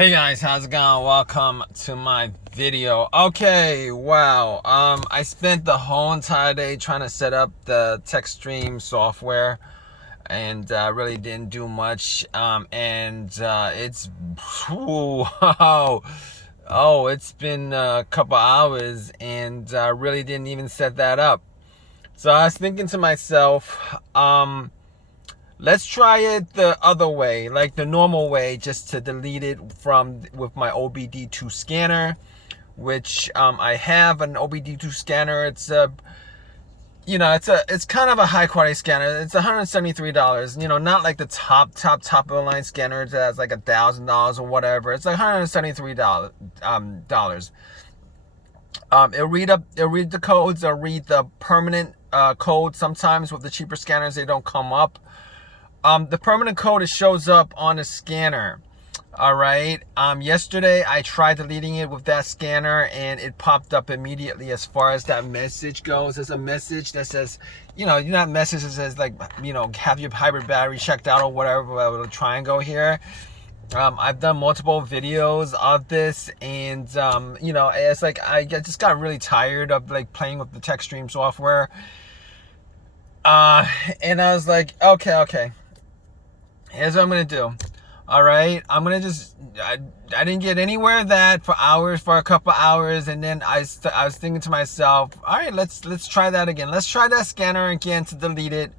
Hey guys, how's it going? Welcome to my video. Okay, wow. I spent the whole entire day trying to set up the TechStream software and really didn't do much. It's wow. Oh, it's been a couple hours and really didn't even set that up. So I was thinking to myself, let's try it the other way, like the normal way, just to delete it from with my OBD2 scanner, which I have an OBD2 scanner. It's a it's kind of a high quality scanner. It's $173. Not like the top of the line scanner that has like $1,000 or whatever. It's like $173 dollars. It'll read the codes. It'll read the permanent code. Sometimes with the cheaper scanners, they don't come up. The permanent code, it shows up on the scanner. All right. Yesterday I tried deleting it with that scanner and it popped up immediately. As far as that message goes, there's a message that says, that message that says like, have your hybrid battery checked out or whatever, with a triangle here. I've done multiple videos of this, and it's like I just got really tired of like playing with the TechStream software. And I was like, okay. Here's what I'm gonna do. All right, I'm gonna I didn't get anywhere that for a couple hours, and then I was thinking to myself, all right, let's try that again. Let's try that scanner again to delete it.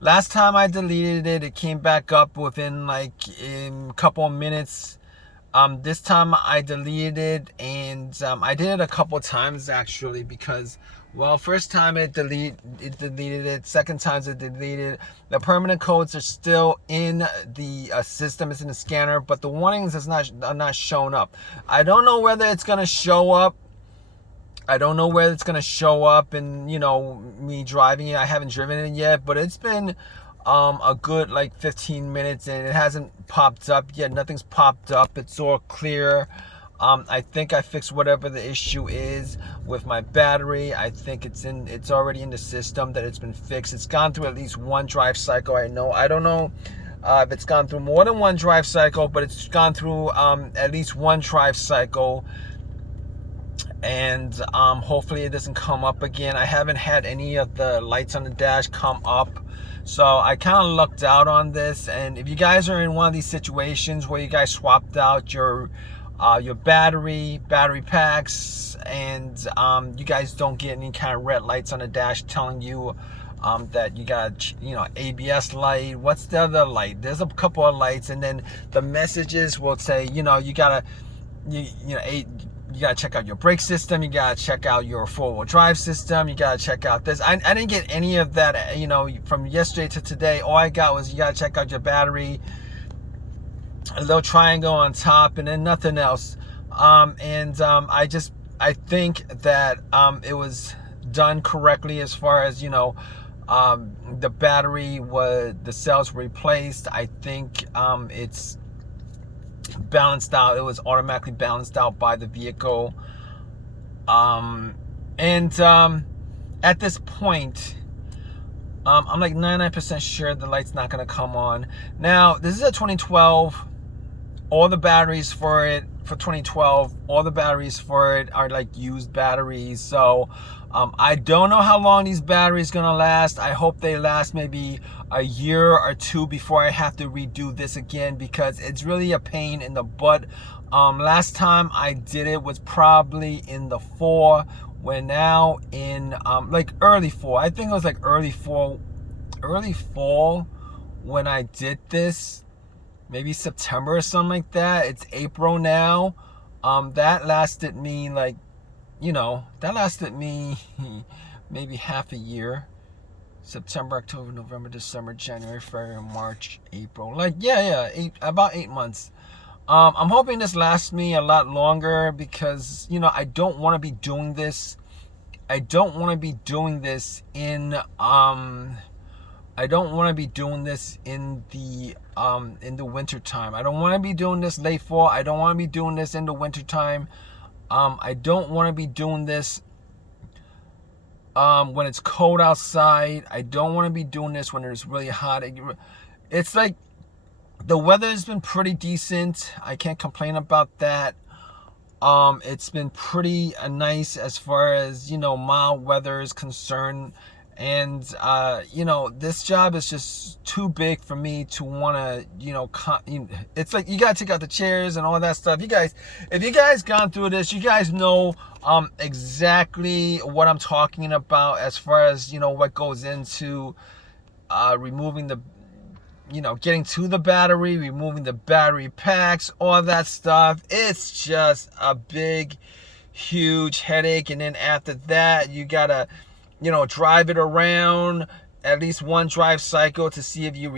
Last time I deleted it, it came back up within like a couple of minutes. This time I deleted it, and I did it a couple times actually, because, well, first time it deleted it. Second time it deleted. The permanent codes are still in the system. It's in the scanner, but the warnings are not showing up. I don't know whether it's gonna show up. And me driving it. I haven't driven it yet, but it's been a good like 15 minutes and it hasn't popped up yet. Nothing's popped up. It's all clear. I think I fixed whatever the issue is with my battery. I think it's already in the system, that it's been fixed. It's gone through at least one drive cycle. I don't know if it's gone through more than one drive cycle, but it's gone through at least one drive cycle. And hopefully it doesn't come up again. I haven't had any of the lights on the dash come up, so I kind of lucked out on this. And if you guys are in one of these situations where you guys swapped out your battery packs, and you guys don't get any kind of red lights on the dash telling you that you got ABS light, what's the other light, there's a couple of lights, and then the messages will say you gotta you gotta check out your brake system, you gotta check out your four-wheel drive system, you gotta check out this. I didn't get any of that, from yesterday to today. All I got was you gotta check out your battery, a little triangle on top, and then nothing else. I think that it was done correctly as far as the the cells were replaced. I think it's balanced out. It was automatically balanced out by the vehicle. At this point, I'm like 99% sure the light's not going to come on. Now, this is a 2012. All the batteries for it, for 2012, all the batteries for it are like used batteries. So I don't know how long these batteries gonna last. I hope they last maybe a year or two before I have to redo this again, because it's really a pain in the butt. Last time I did it was probably in the fall. We're now in like early fall. I think it was like early fall when I did this. Maybe September or something like that. It's April now. That lasted me maybe half a year. September, October, November, December, January, February, March, April. Like, about 8 months. I'm hoping this lasts me a lot longer, because, I don't want to be doing this. I don't want to be doing this in the winter time. I don't want to be doing this late fall. I don't want to be doing this in the winter time. I don't want to be doing this when it's cold outside. I don't want to be doing this when it's really hot. It's like The weather's been pretty decent. I can't complain about that. It's been pretty nice as far as, you know, mild weather is concerned. And, you know, this job is just too big for me to want to, you know, it's like you got to take out the chairs and all that stuff. You guys, if you guys gone through this, you guys know exactly what I'm talking about as far as, you know, what goes into removing the, you know, getting to the battery, removing the battery packs, all that stuff. It's just a big, huge headache. And then after that, you gotta, you know, drive it around at least one drive cycle to see if you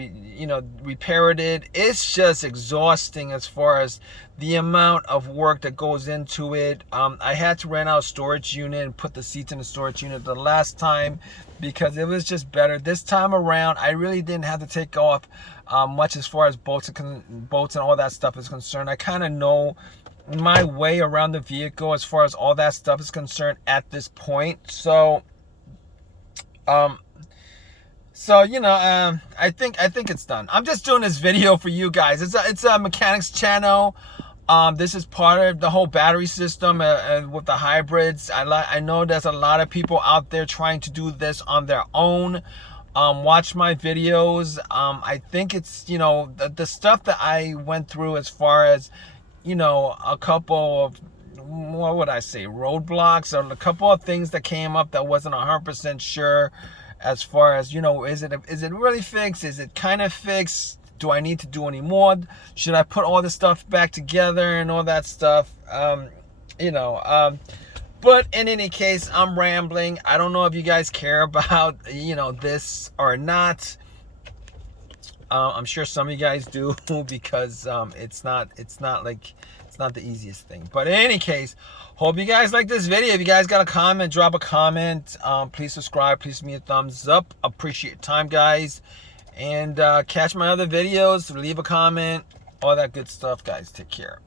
repaired it. It's just exhausting as far as the amount of work that goes into it. I had to rent out a storage unit and put the seats in the storage unit the last time because it was just better. This time around, I really didn't have to take off much as far as bolts and all that stuff is concerned. I kind of know my way around the vehicle as far as all that stuff is concerned at this point. So you know, I think it's done. I'm just doing this video for you guys. It's a mechanics channel. This is part of the whole battery system with the hybrids. I know there's a lot of people out there trying to do this on their own. Watch my videos. I think it's, you know, the stuff that I went through as far as, you know, a couple of, what would I say, roadblocks, or a couple of things that came up that wasn't 100% sure as far as, you know, is it really fixed? Is it kind of fixed? Do I need to do any more? Should I put all this stuff back together and all that stuff? You know, but in any case, I'm rambling. I don't know if you guys care about, you know, this or not. I'm sure some of you guys do because it's not the easiest thing. But in any case, hope you guys like this video. If you guys got a comment, drop a comment. Please subscribe. Please give me a thumbs up. Appreciate your time, guys. And catch my other videos. Leave a comment. All that good stuff, guys. Take care.